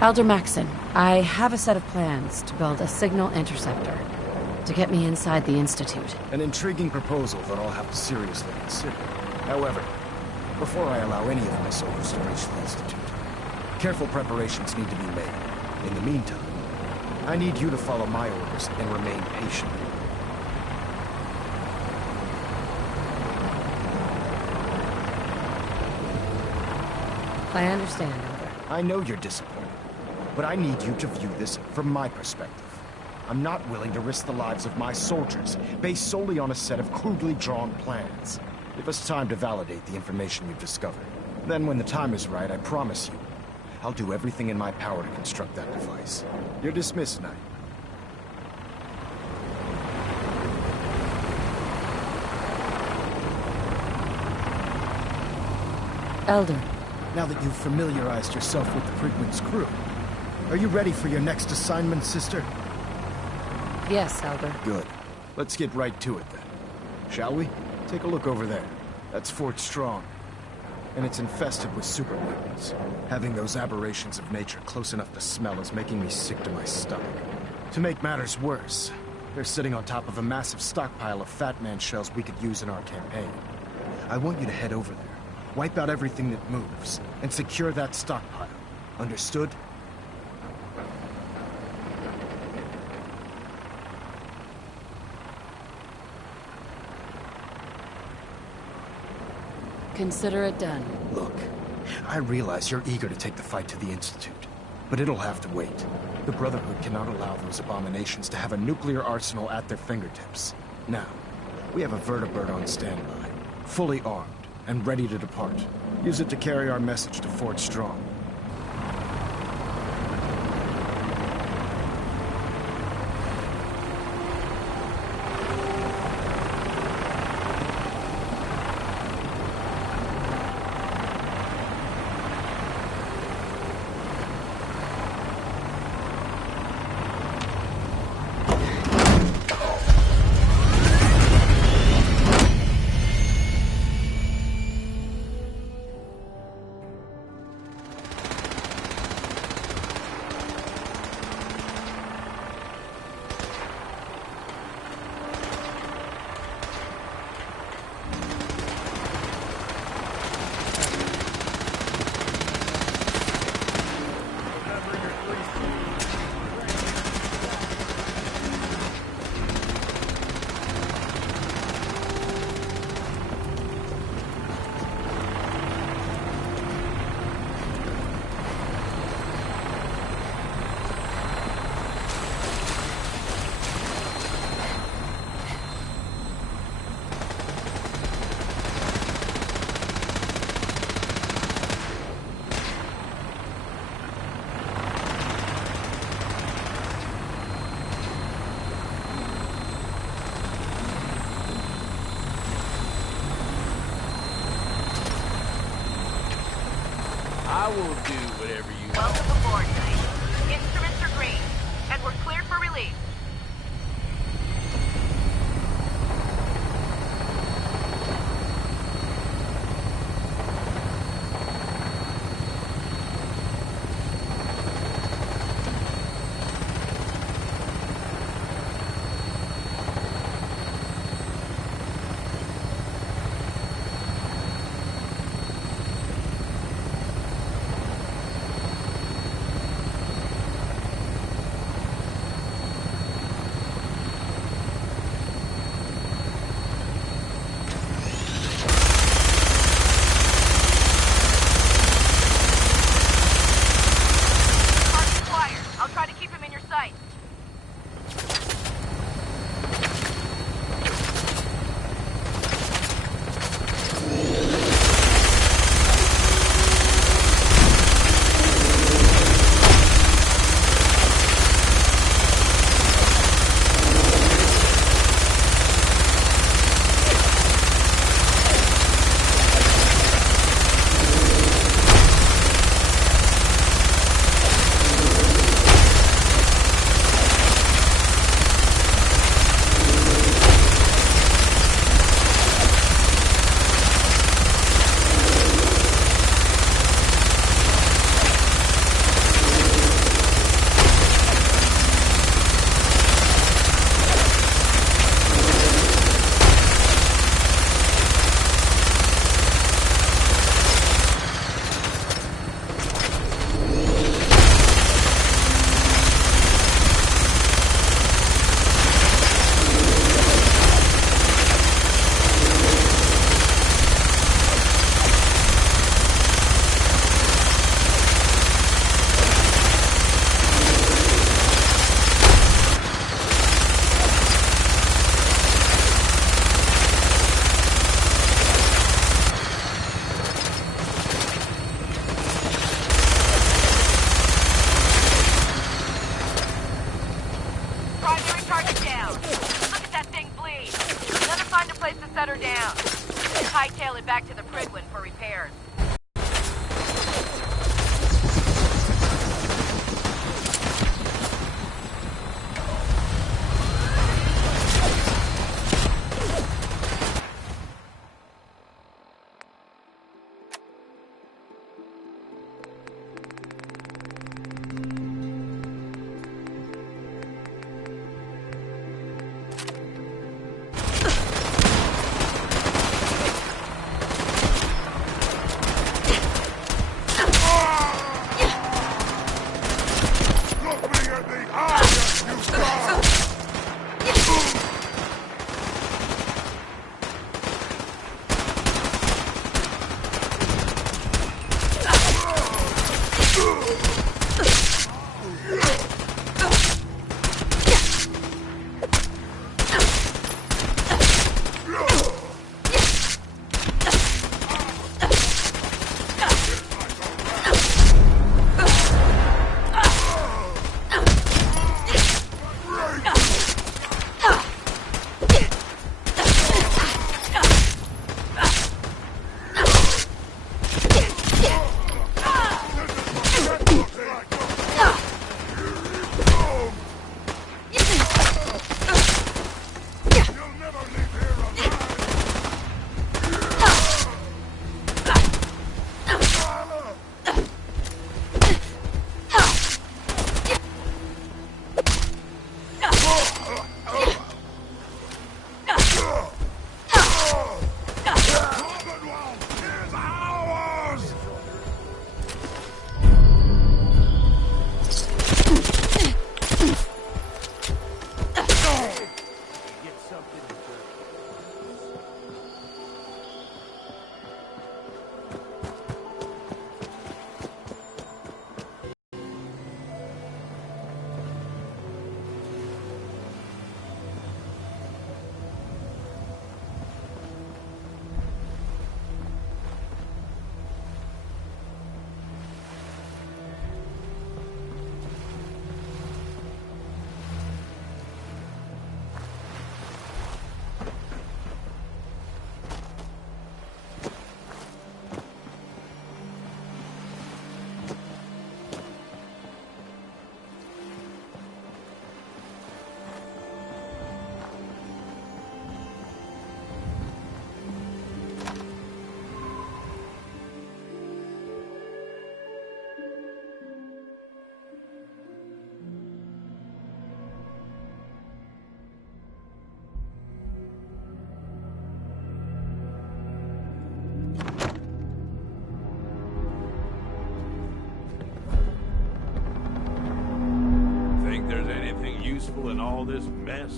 Elder Maxon, I have a set of plans to build a signal interceptor to get me inside the Institute. An intriguing proposal that I'll have to seriously consider. However, before I allow any of my soldiers to reach the Institute, careful preparations need to be made. In the meantime, I need you to follow my orders and remain patient. I understand, Elder. I know you're disappointed, but I need you to view this from my perspective. I'm not willing to risk the lives of my soldiers based solely on a set of crudely drawn plans. Give us time to validate the information we've discovered. Then when the time is right, I promise you, I'll do everything in my power to construct that device. You're dismissed, Knight. Elder. Now that you've familiarized yourself with the Prigman's crew, are you ready for your next assignment, sister? Yes, Elder. Good. Let's get right to it then. Shall we? Take a look over there. That's Fort Strong. And it's infested with super mutants. Having those aberrations of nature close enough to smell is making me sick to my stomach. To make matters worse, they're sitting on top of a massive stockpile of Fat Man shells we could use in our campaign. I want you to head over there, wipe out everything that moves, and secure that stockpile. Understood? Consider it done. Look, I realize you're eager to take the fight to the Institute, but it'll have to wait. The Brotherhood cannot allow those abominations to have a nuclear arsenal at their fingertips. Now, we have a vertibird on standby, fully armed, and ready to depart. Use it to carry our message to Fort Strong. I will do whatever you want. Welcome aboard, Knight. Instruments are green, and we're cleared for release. primary target down. Look at that thing bleed. Let us find a place to set her down. Hightail it back to the Prydwen for repairs. In all this mess?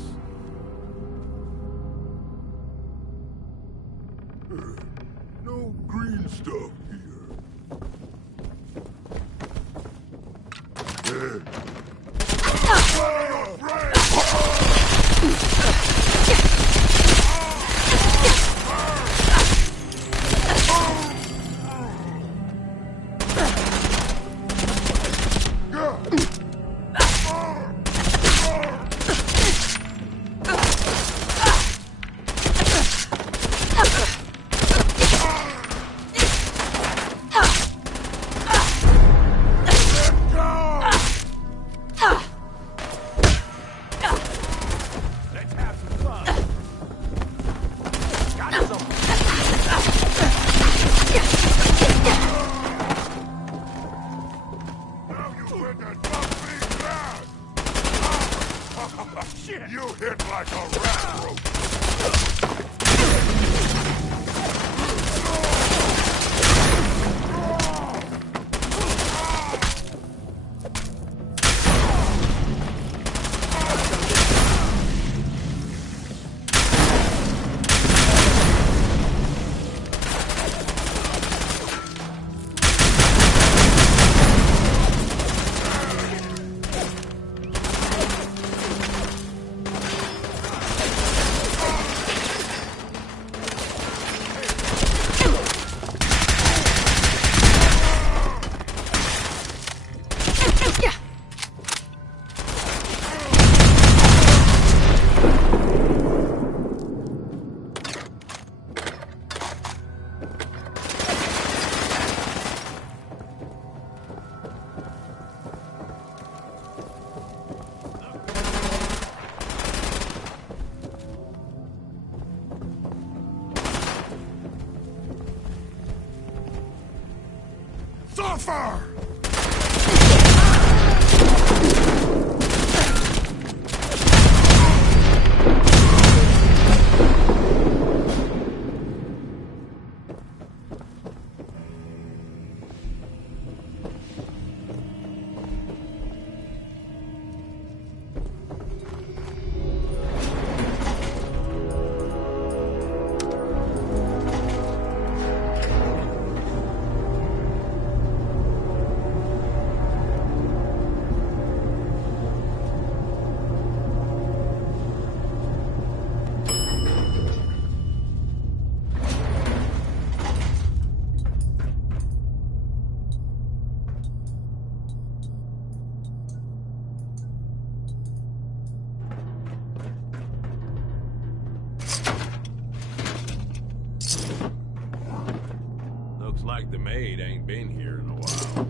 No green stuff here. You hit like a rat rope. Tougher! Looks like the maid ain't been here in a while.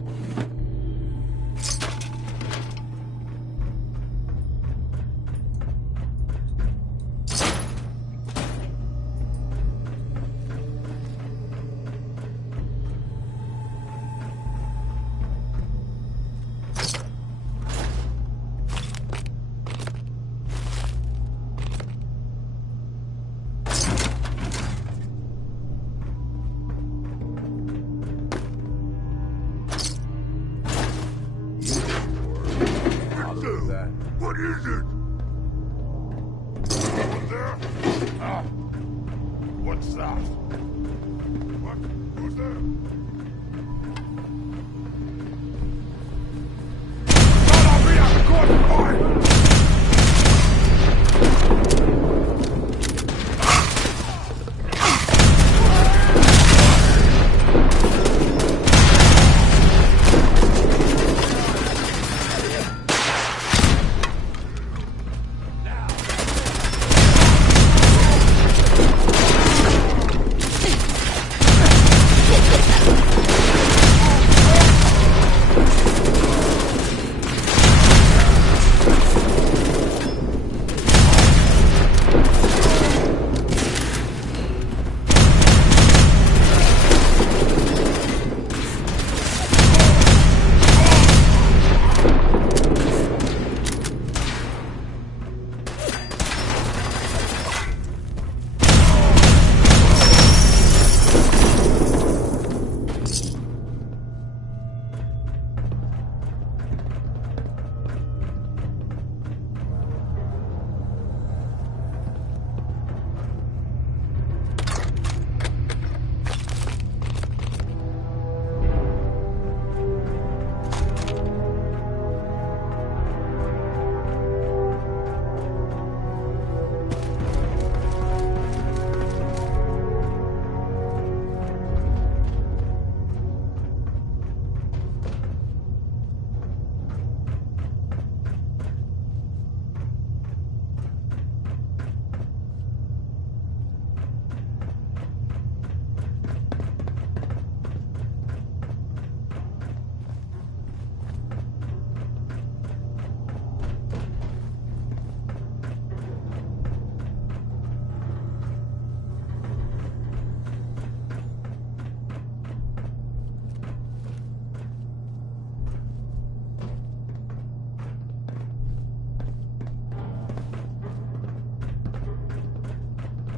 What is it? Someone there? Ah. What's that? What? Who's there? Gonna be a good fight!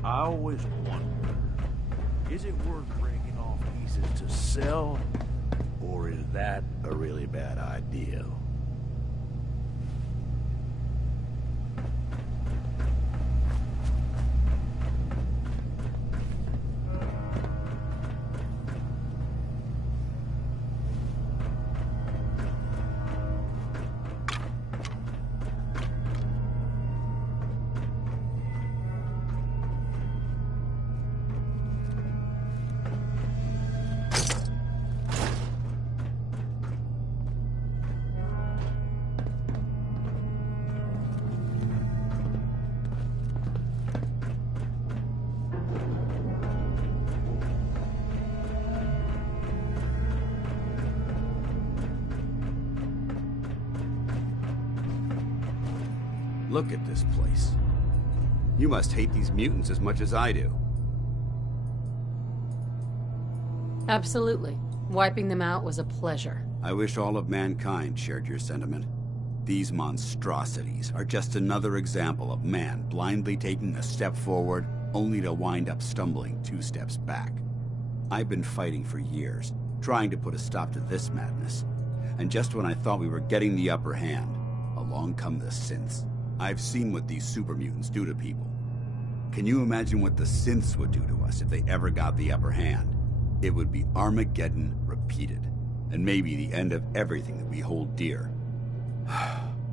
I always wonder, is it worth breaking off pieces to sell, or is that a really bad idea? Look at this place. You must hate these mutants as much as I do. Absolutely. Wiping them out was a pleasure. I wish all of mankind shared your sentiment. These monstrosities are just another example of man blindly taking a step forward, only to wind up stumbling 2 steps back. I've been fighting for years, trying to put a stop to this madness. And just when I thought we were getting the upper hand, along come the synths. I've seen what these super mutants do to people. Can you imagine what the synths would do to us if they ever got the upper hand? It would be Armageddon repeated, and maybe the end of everything that we hold dear.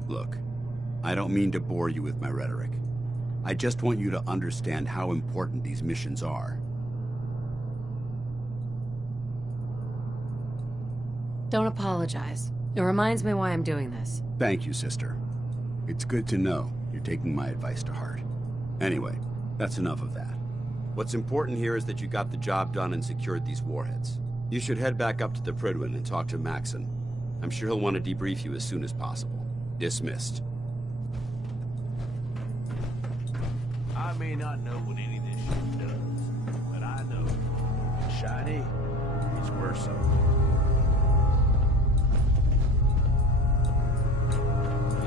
Look, I don't mean to bore you with my rhetoric. I just want you to understand how important these missions are. Don't apologize. It reminds me why I'm doing this. Thank you, sister. It's good to know you're taking my advice to heart. Anyway, that's enough of that. What's important here is that you got the job done and secured these warheads. You should head back up to the Prydwen and talk to Maxon. I'm sure he'll want to debrief you as soon as possible. Dismissed. I may not know what any of this shit does, but I know shiny is worth something.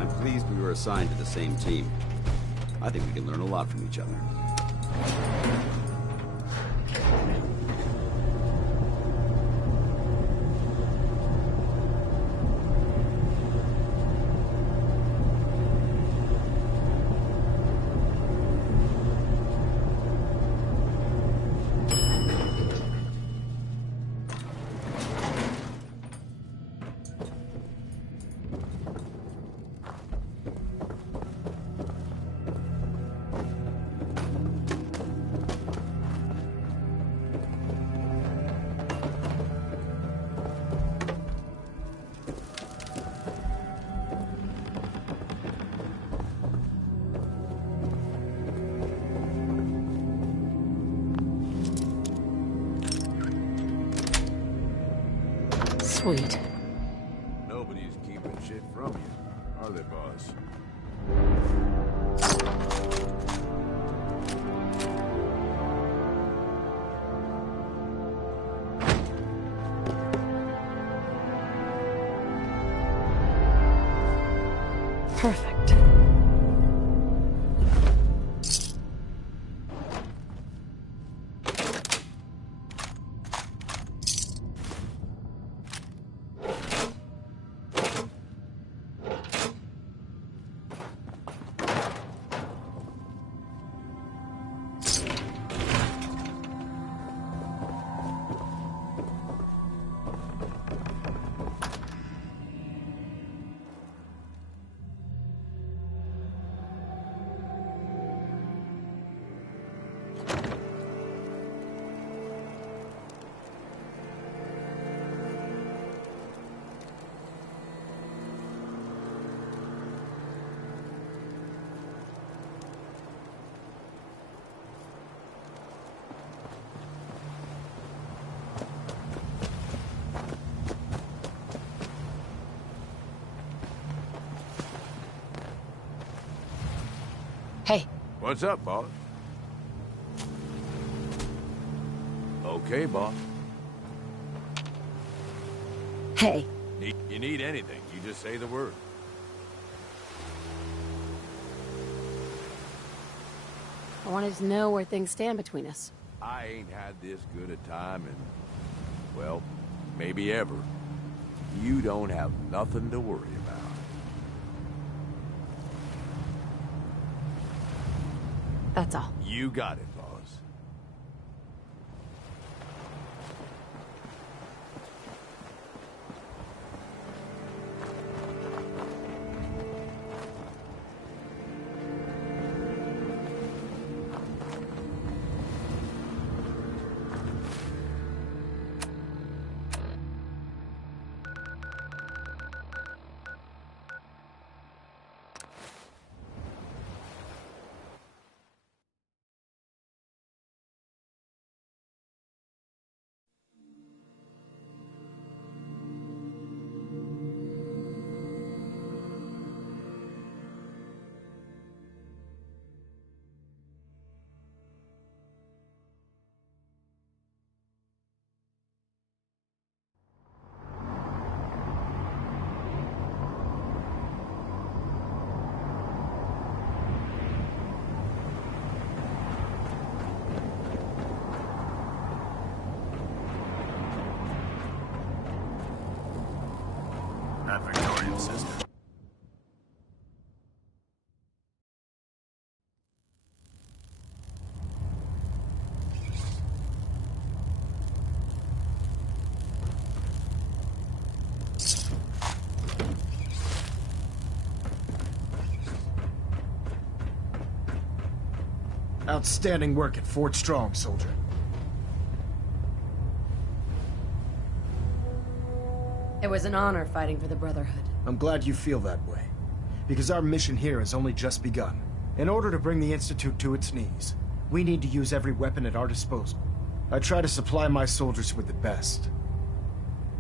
I'm pleased we were assigned to the same team. I think we can learn a lot from each other. Sweet. Nobody's keeping shit from you, are they, boss? Perfect. Hey, What's up, boss? Okay, boss. hey. You need anything, you just say the word. I wanted to know where things stand between us. I ain't had this good a time in, well, maybe ever. You don't have nothing to worry about. That's all. You got it. Outstanding work at Fort Strong, soldier. It was an honor fighting for the Brotherhood. I'm glad you feel that way, because our mission here has only just begun. In order to bring the Institute to its knees, we need to use every weapon at our disposal. I try to supply my soldiers with the best.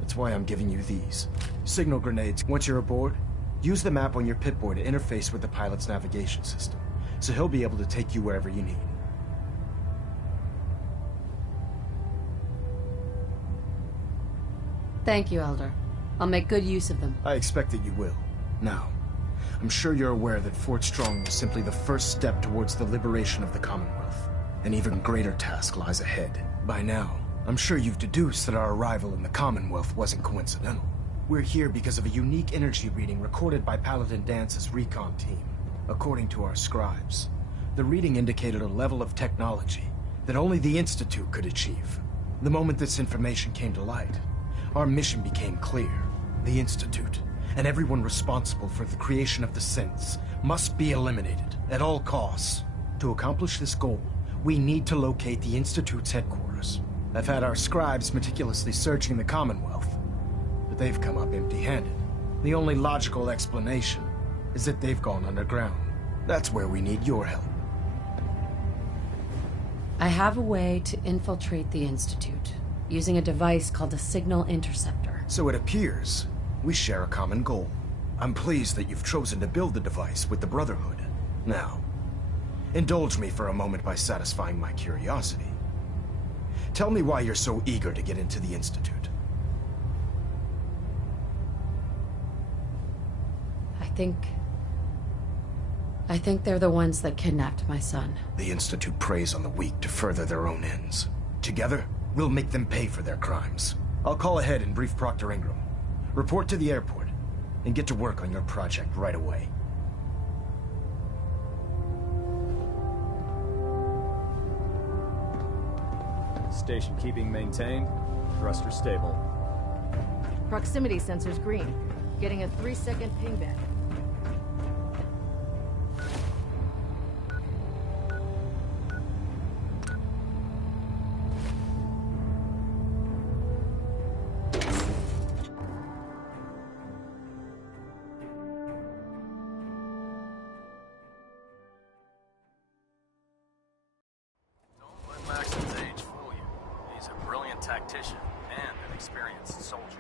That's why I'm giving you these. Signal grenades. Once you're aboard, use the map on your Pip-Boy to interface with the pilot's navigation system, so he'll be able to take you wherever you need. Thank you, Elder. I'll make good use of them. I expect that you will. Now, I'm sure you're aware that Fort Strong was simply the first step towards the liberation of the Commonwealth. An even greater task lies ahead. By now, I'm sure you've deduced that our arrival in the Commonwealth wasn't coincidental. We're here because of a unique energy reading recorded by Paladin Dance's recon team. According to our scribes, the reading indicated a level of technology that only the Institute could achieve. The moment this information came to light, our mission became clear. The Institute, and everyone responsible for the creation of the synths, must be eliminated at all costs. To accomplish this goal, we need to locate the Institute's headquarters. I've had our scribes meticulously searching the Commonwealth, but they've come up empty-handed. The only logical explanation is that they've gone underground. That's where we need your help. I have a way to infiltrate the Institute, using a device called a signal interceptor. So it appears we share a common goal. I'm pleased that you've chosen to build the device with the Brotherhood. Now, indulge me for a moment by satisfying my curiosity. Tell me why you're so eager to get into the Institute. I think they're the ones that kidnapped my son. The Institute preys on the weak to further their own ends. Together, we'll make them pay for their crimes. I'll call ahead and brief Proctor Ingram. Report to the airport, and get to work on your project right away. Station keeping maintained. Thruster stable. Proximity sensor's green. Getting a 3-second pingback. Don't let Maxon's age fool you. He's a brilliant tactician and an experienced soldier.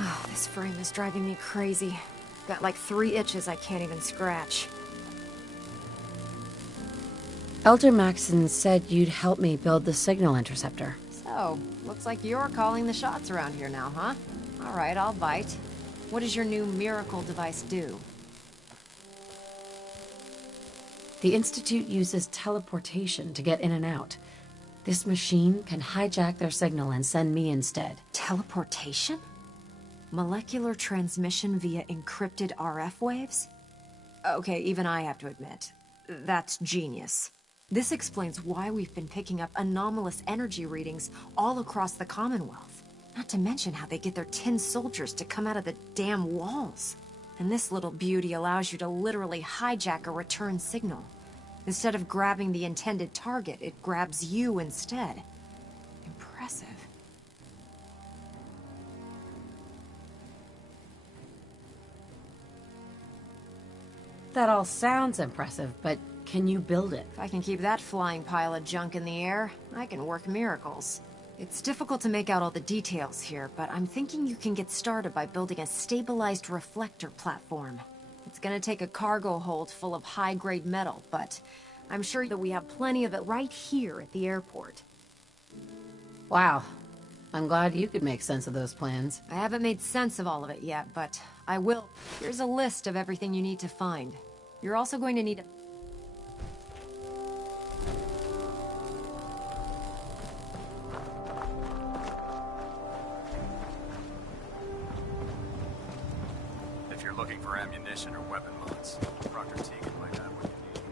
Oh, this frame is driving me crazy. Got like 3 itches I can't even scratch. Elder Maxon said you'd help me build the signal interceptor. So, looks like you're calling the shots around here now, huh? Alright, I'll bite. What does your new miracle device do? The Institute uses teleportation to get in and out. This machine can hijack their signal and send me instead. Teleportation? Molecular transmission via encrypted RF waves? Okay, even I have to admit, that's genius. This explains why we've been picking up anomalous energy readings all across the Commonwealth. Not to mention how they get their tin soldiers to come out of the damn walls. And this little beauty allows you to literally hijack a return signal. Instead of grabbing the intended target, it grabs you instead. Impressive. That all sounds impressive, but can you build it? If I can keep that flying pile of junk in the air, I can work miracles. It's difficult to make out all the details here, but I'm thinking you can get started by building a stabilized reflector platform. It's gonna take a cargo hold full of high-grade metal, but I'm sure that we have plenty of it right here at the airport. Wow. I'm glad you could make sense of those plans. I haven't made sense of all of it yet, but I will. Here's a list of everything you need to find. You're also going to need a... If you're looking for ammunition or weapon mods, Proctor Teagan might have what you need.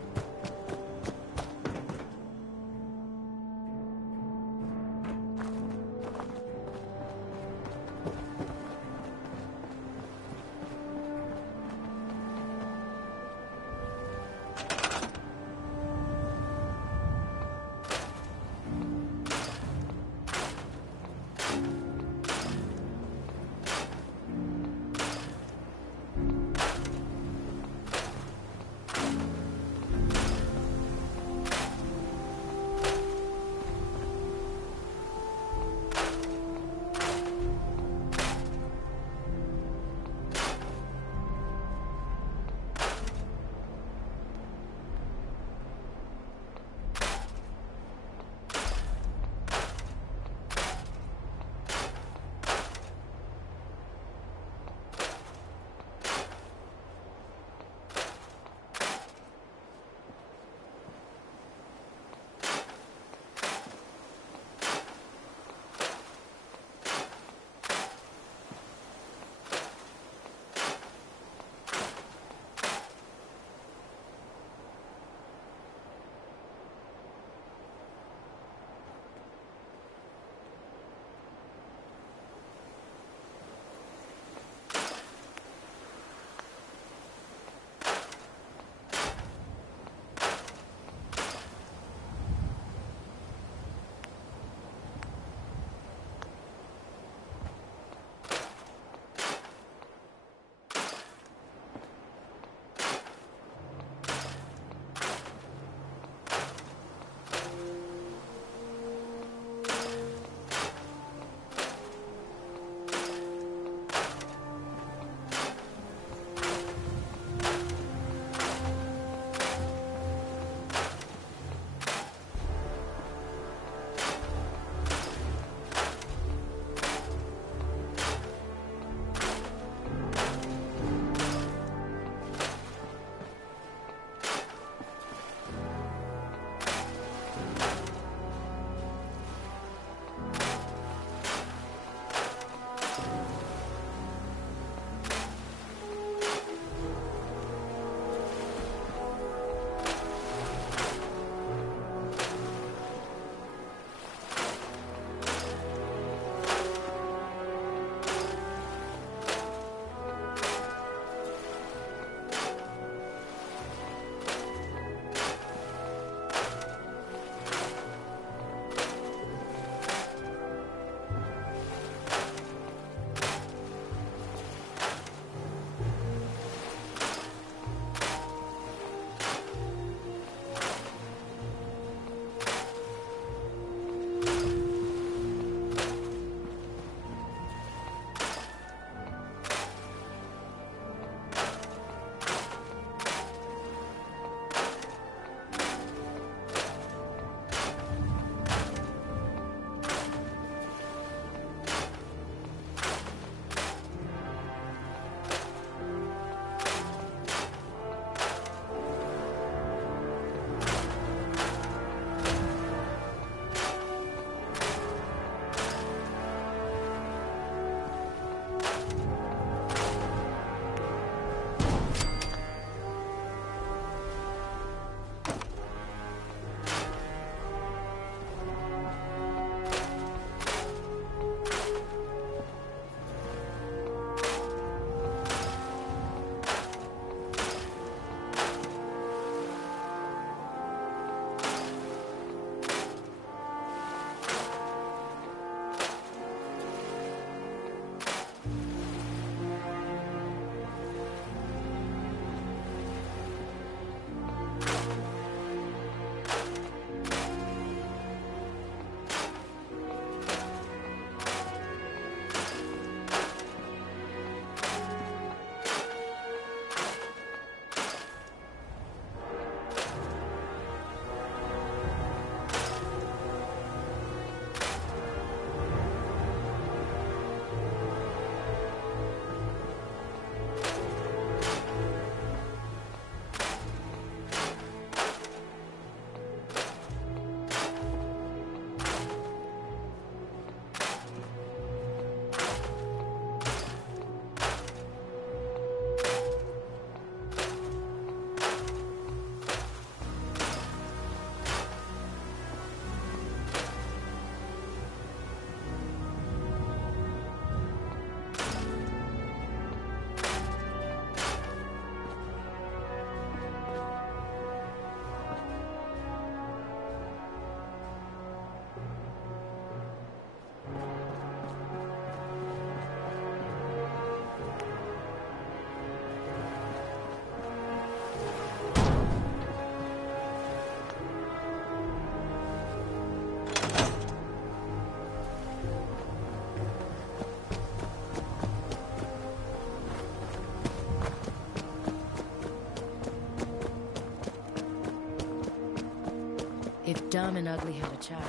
dumb and ugly had a child,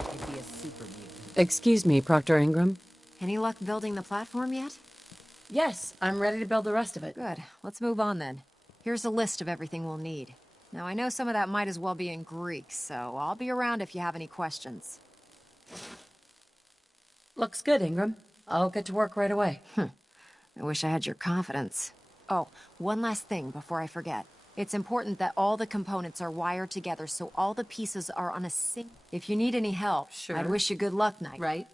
it'd be a super mutant. Excuse me, Proctor Ingram? Any luck building the platform yet? Yes, I'm ready to build the rest of it. Good. Let's move on then. Here's a list of everything we'll need. Now, I know some of that might as well be in Greek, so I'll be around if you have any questions. Looks good, Ingram. I'll get to work right away. I wish I had your confidence. Oh, one last thing before I forget. It's important that all the components are wired together so all the pieces are on a sync. If you need any help, Sure. I'd wish you good luck, Knight. Right?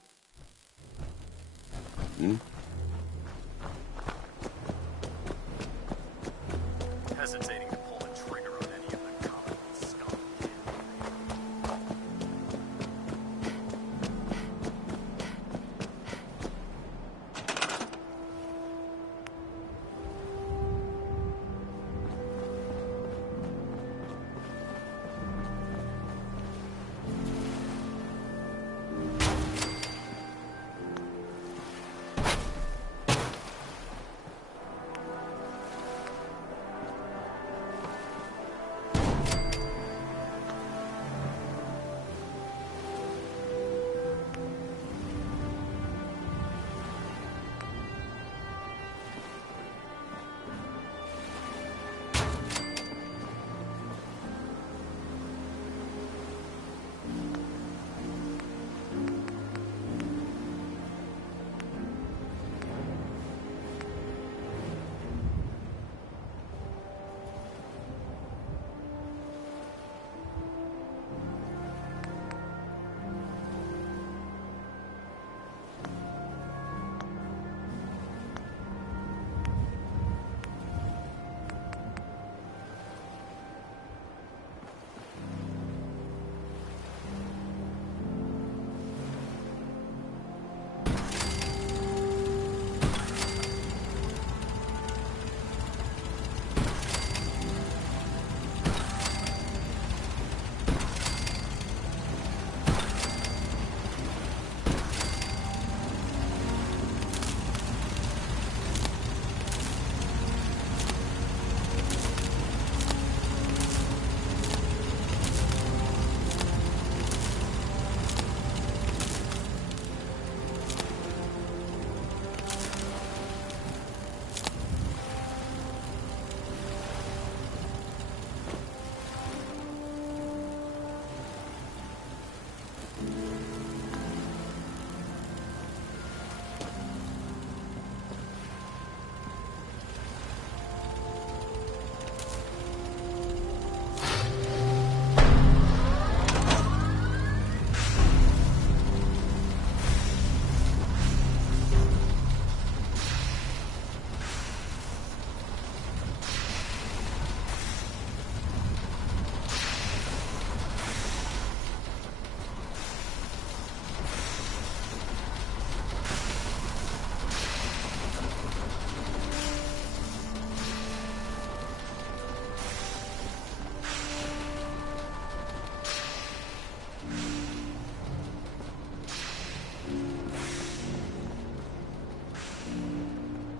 Hesitating to pull the trigger on any of the common scum.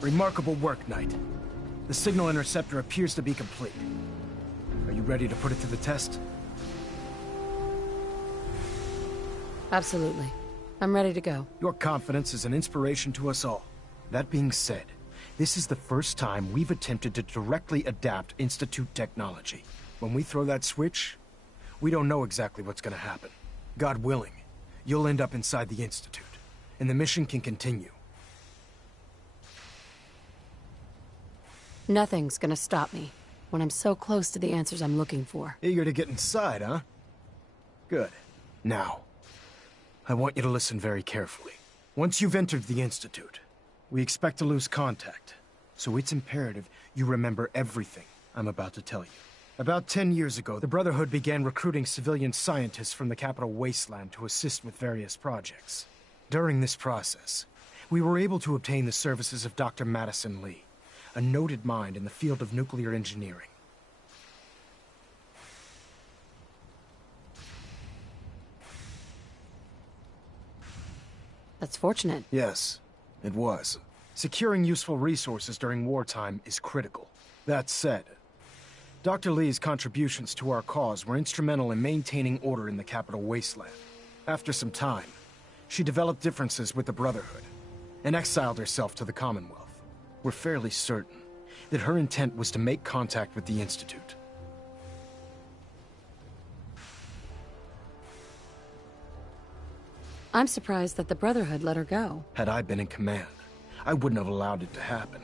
Remarkable work, Knight. The signal interceptor appears to be complete. Are you ready to put it to the test? Absolutely. I'm ready to go. Your confidence is an inspiration to us all. That being said, this is the first time we've attempted to directly adapt Institute technology. When we throw that switch, we don't know exactly what's gonna happen. God willing, you'll end up inside the Institute, and the mission can continue. Nothing's gonna stop me when I'm so close to the answers I'm looking for. Eager to get inside, huh? Good. Now, I want you to listen very carefully. Once you've entered the Institute, we expect to lose contact, so it's imperative you remember everything I'm about to tell you. About 10 years ago, the Brotherhood began recruiting civilian scientists from the capital wasteland to assist with various projects. During this process, we were able to obtain the services of Dr. Madison Lee, a noted mind in the field of nuclear engineering. That's fortunate. Yes, it was. Securing useful resources during wartime is critical. That said, Dr. Lee's contributions to our cause were instrumental in maintaining order in the capital wasteland. After some time, she developed differences with the Brotherhood and exiled herself to the Commonwealth. We're fairly certain that her intent was to make contact with the Institute. I'm surprised that the Brotherhood let her go. Had I been in command, I wouldn't have allowed it to happen.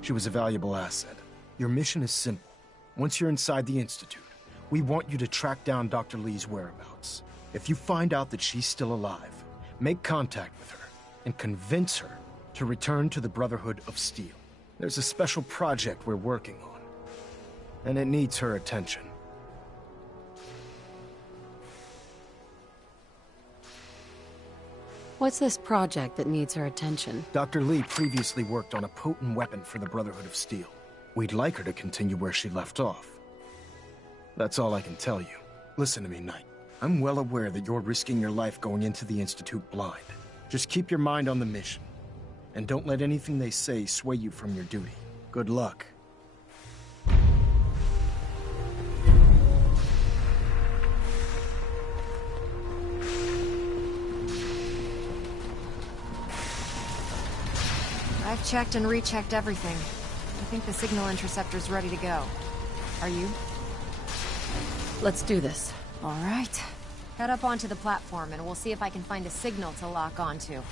She was a valuable asset. Your mission is simple. Once you're inside the Institute, we want you to track down Dr. Lee's whereabouts. If you find out that she's still alive, make contact with her and convince her to return to the Brotherhood of Steel. There's a special project we're working on, and it needs her attention. What's this project that needs her attention? Dr. Lee previously worked on a potent weapon for the Brotherhood of Steel. We'd like her to continue where she left off. That's all I can tell you. Listen to me, Knight. I'm well aware that you're risking your life going into the Institute blind. Just keep your mind on the mission, and don't let anything they say sway you from your duty. Good luck. I've checked and rechecked everything. I think the signal interceptor's ready to go. Are you? Let's do this. All right. Head up onto the platform and we'll see if I can find a signal to lock onto.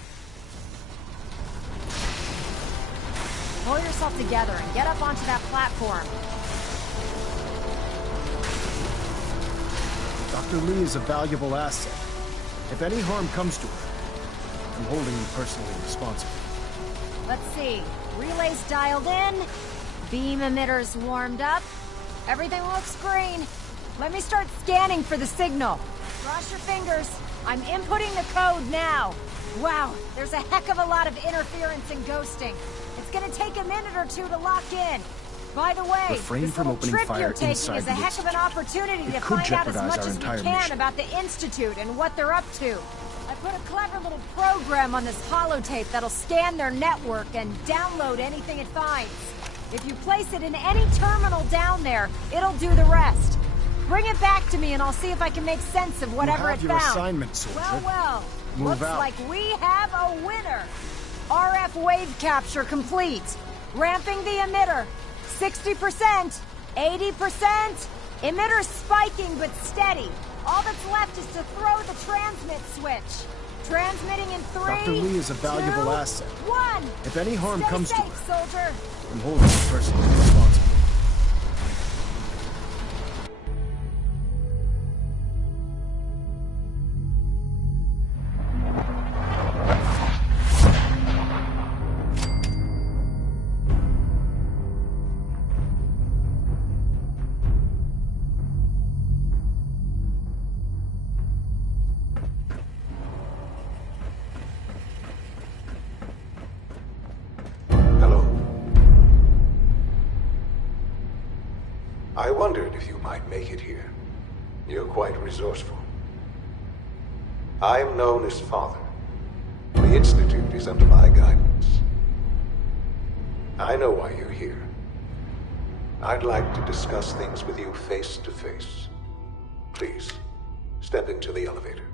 Pull yourself together and get up onto that platform. Dr. Lee is a valuable asset. If any harm comes to her, I'm holding you personally responsible. Let's see. Relays dialed in. Beam emitters warmed up. Everything looks green. Let me start scanning for the signal. Cross your fingers. I'm inputting the code now. Wow, there's a heck of a lot of interference and ghosting. It's gonna take a minute or two to lock in. By the way, refrain this from little opening trip fire you're taking inside is a the heck of an opportunity to find out as much as we can about the Institute and what they're up to. I put a clever little program on this holotape that'll scan their network and download anything it finds. If you place it in any terminal down there, it'll do the rest. Bring it back to me and I'll see if I can make sense of whatever it found. You have your assignment, soldier. Well, Move looks out. like we have a winner. RF wave capture complete. Ramping the emitter. 60%, 80%. Emitter spiking but steady. All that's left is to throw the transmit switch. Transmitting in 3, Dr. Lee is a valuable 2, asset. 1. If any harm Stay comes safe, to her, soldier. I'm holding you personally responsible. I wondered if you might make it here. You're quite resourceful. I'm known as Father. The Institute is under my guidance. I know why you're here. I'd like to discuss things with you face to face. Please, step into the elevator.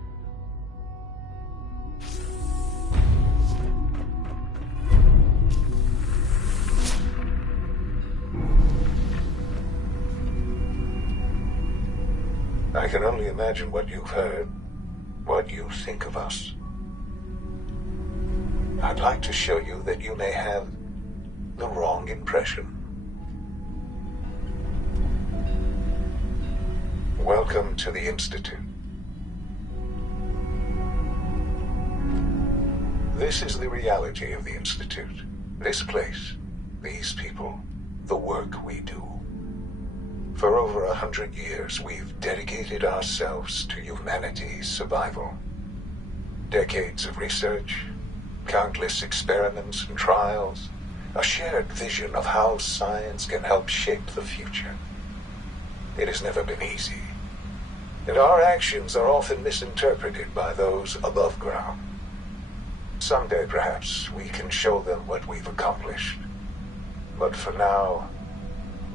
I can only imagine what you've heard, what you think of us. I'd like to show you that you may have the wrong impression. Welcome to the Institute. This is the reality of the Institute. This place, these people, the work we do. For over 100 years, we've dedicated ourselves to humanity's survival. Decades of research, countless experiments and trials, a shared vision of how science can help shape the future. It has never been easy, and our actions are often misinterpreted by those above ground. Someday, perhaps, we can show them what we've accomplished. But for now,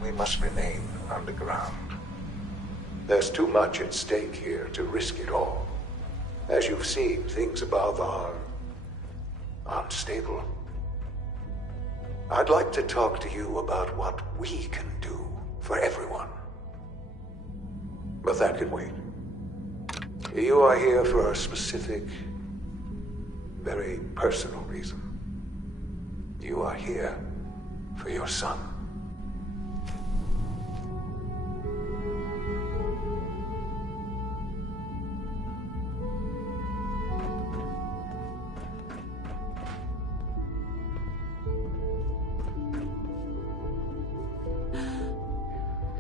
we must remain underground. There's too much at stake here to risk it all. As you've seen, things above are unstable. I'd like to talk to you about what we can do for everyone. But that can wait. You are here for a specific, very personal reason. You are here for your son.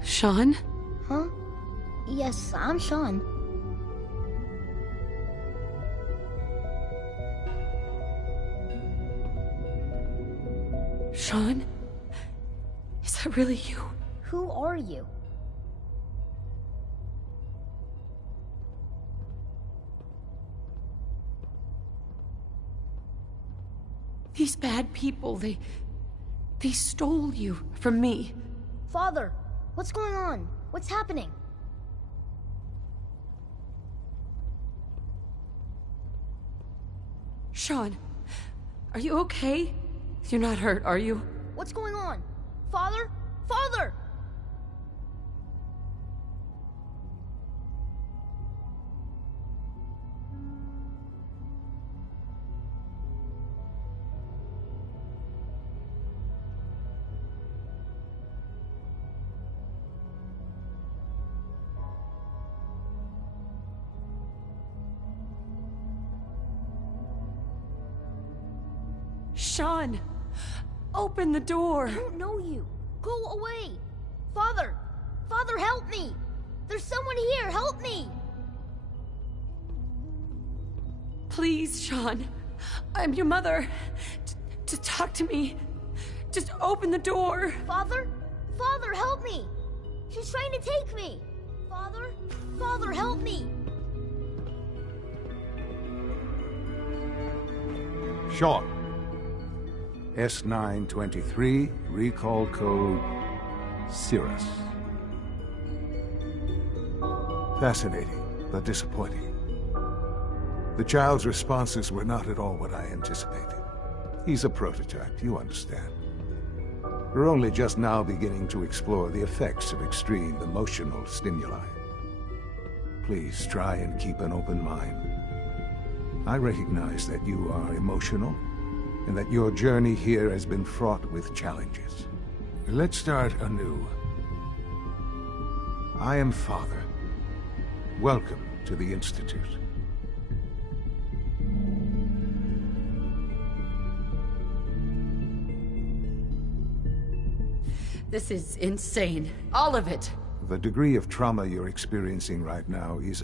Sean? Huh? Yes, I'm Sean. Sean? Is that really you? Who are you? These bad people, they stole you from me. Father, what's going on? What's happening? Sean, are you okay? You're not hurt, are you? What's going on? Father? Father! Sean, open the door. I don't know you. Go away. Father! Father, help me! There's someone here, help me! Please, Sean. I'm your mother. To talk to me. Just open the door. Father? Father, help me! She's trying to take me! Father? Father, help me! Sean. S923, recall code Cirrus. Fascinating, but disappointing. The child's responses were not at all what I anticipated. He's a prototype, you understand. We're only just now beginning to explore the effects of extreme emotional stimuli. Please try and keep an open mind. I recognize that you are emotional, and that your journey here has been fraught with challenges. Let's start anew. I am Father. Welcome to the Institute. This is insane. All of it. The degree of trauma you're experiencing right now is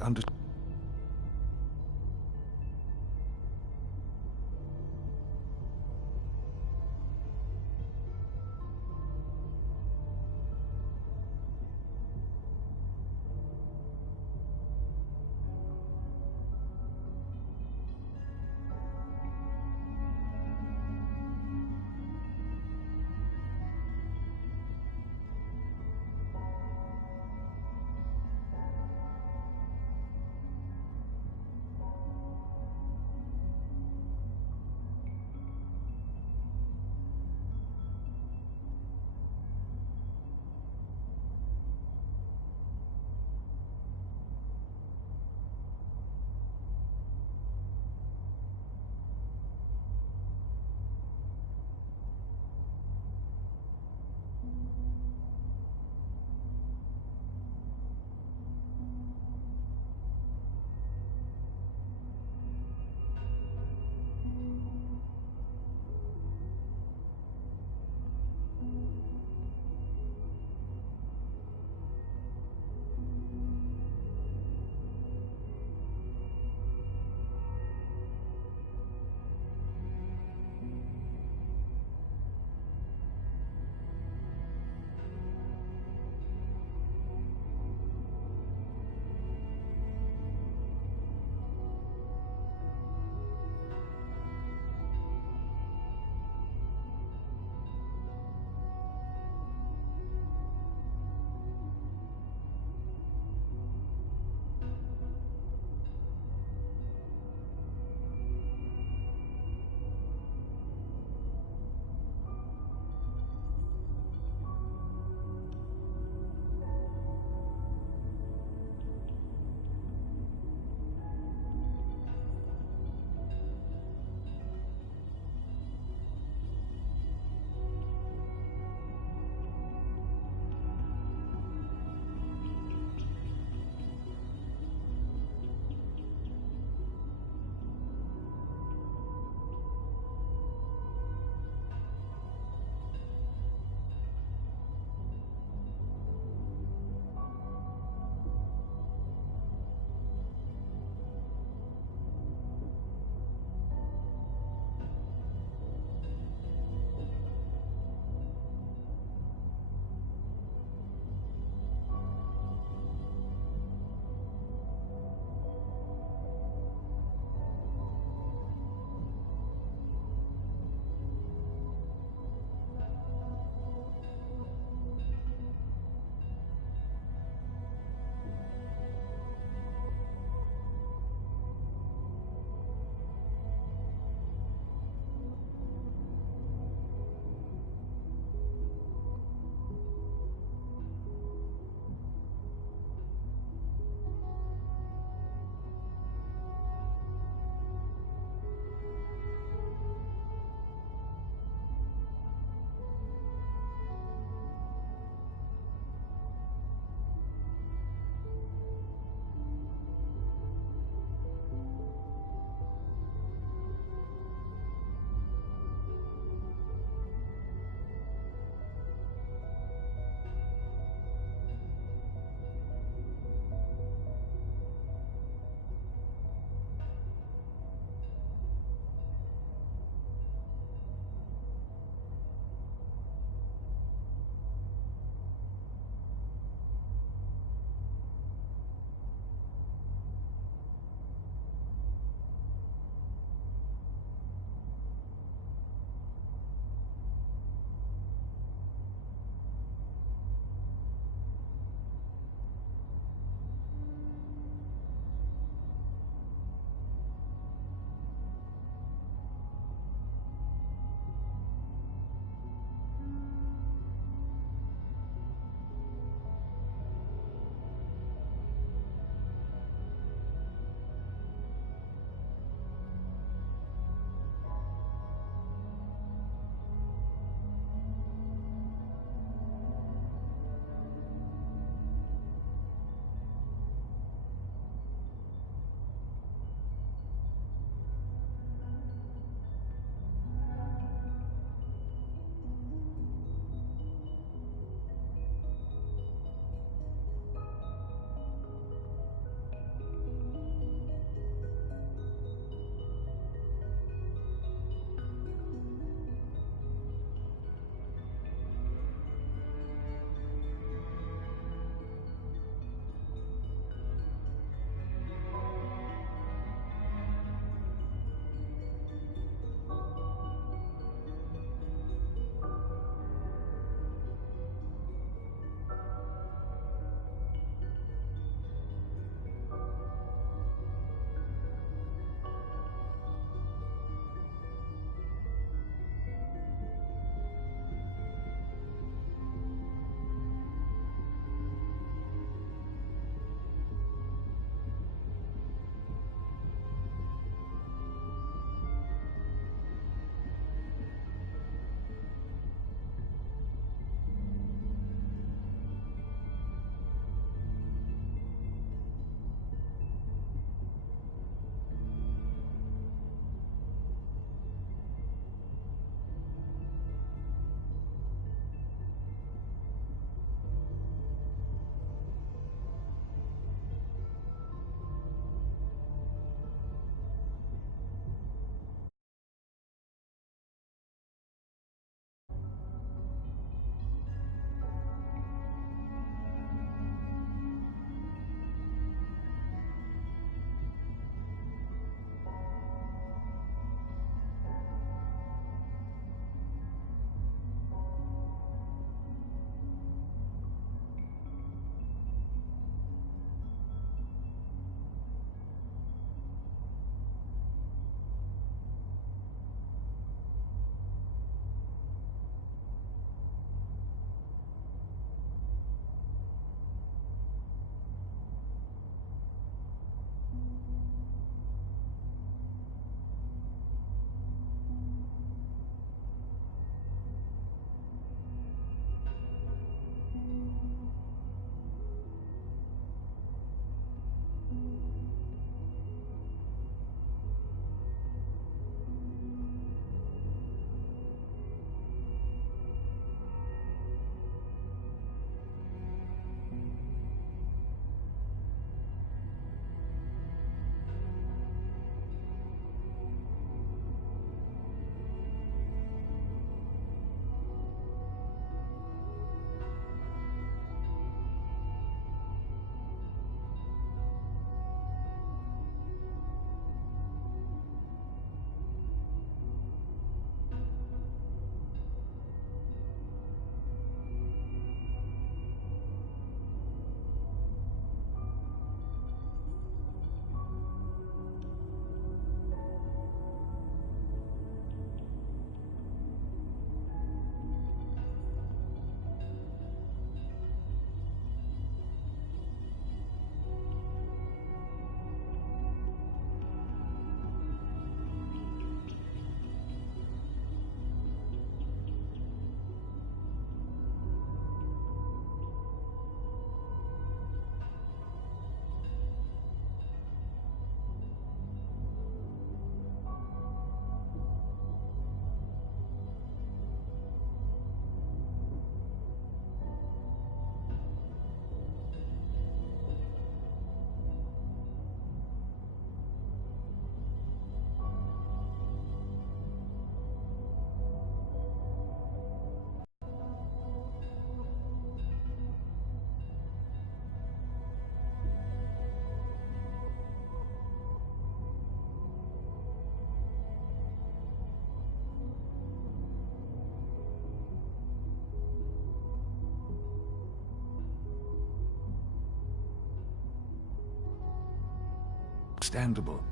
understandable.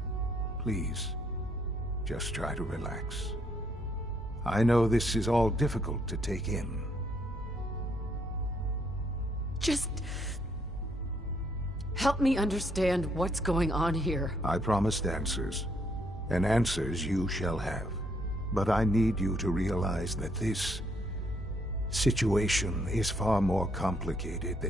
Please, just try to relax. I know this is all difficult to take in. Just... help me understand what's going on here. I promised answers, and answers you shall have. But I need you to realize that this situation is far more complicated than